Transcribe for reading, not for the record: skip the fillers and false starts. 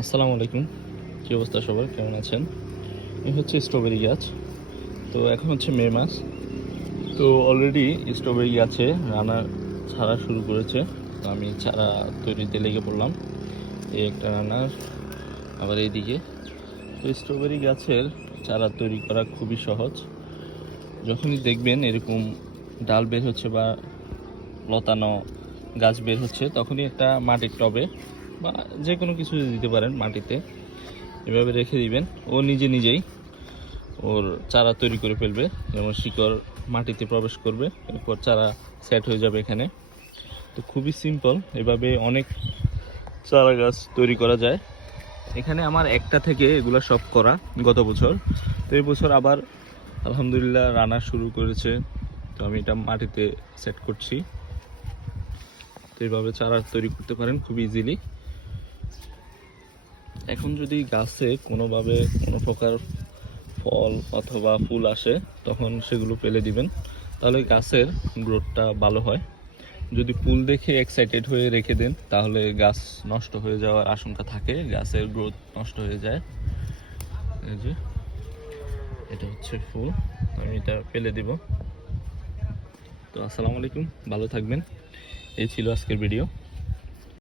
আসসালামু আলাইকুম। কী অবস্থা সবার, কেমন আছেন? এই হচ্ছে স্ট্রবেরি গাছ। তো এখন হচ্ছে মে মাস। তো অলরেডি স্ট্রবেরি গাছে রানা ছাড়া শুরু করেছে। তো আমি চারা তৈরিতে লেগে পড়লাম। এই একটা রানার, আবার এইদিকে। তো স্ট্রবেরি গাছের চারা তৈরি করা খুবই সহজ। যখনই দেখবেন এরকম ডাল বের হচ্ছে বা লতানো গাছ বের হচ্ছে, তখনই একটা মাটির টবে বা যে কোনো কিছু দিতে পারেন মাটিতে, এভাবে রেখে দিবেন। ও নিজে নিজেই ওর চারা তৈরি করে ফেলবে। যেমন শিকড় মাটিতে প্রবেশ করবে, এরপর চারা সেট হয়ে যাবে এখানে। তো খুবই সিম্পল, এভাবে অনেক চারা গাছ তৈরি করা যায়। এখানে আমার একটা থেকে এগুলো সব করা গত বছর। তো এই বছর আবার আলহামদুলিল্লাহ রানা শুরু করেছে। তো আমি এটা মাটিতে সেট করছি। তো এইভাবে চারা তৈরি করতে পারেন খুব ইজিলি। এখন যদি গাছে কোনোভাবে কোনো প্রকার ফল অথবা ফুল আসে, তখন সেগুলো ফেলে দিবেন, তাহলে গাছের গ্রোথটা ভালো হয়। যদি ফুল দেখে এক্সাইটেড হয়ে রেখে দেন, তাহলে গাছ নষ্ট হয়ে যাওয়ার আশঙ্কা থাকে, গাছের গ্রোথ নষ্ট হয়ে যায়। এই যে এটা হচ্ছে ফুল, আমি এটা ফেলে দিব। তো আসসালামু আলাইকুম, ভালো থাকবেন। এই ছিল আজকের ভিডিও।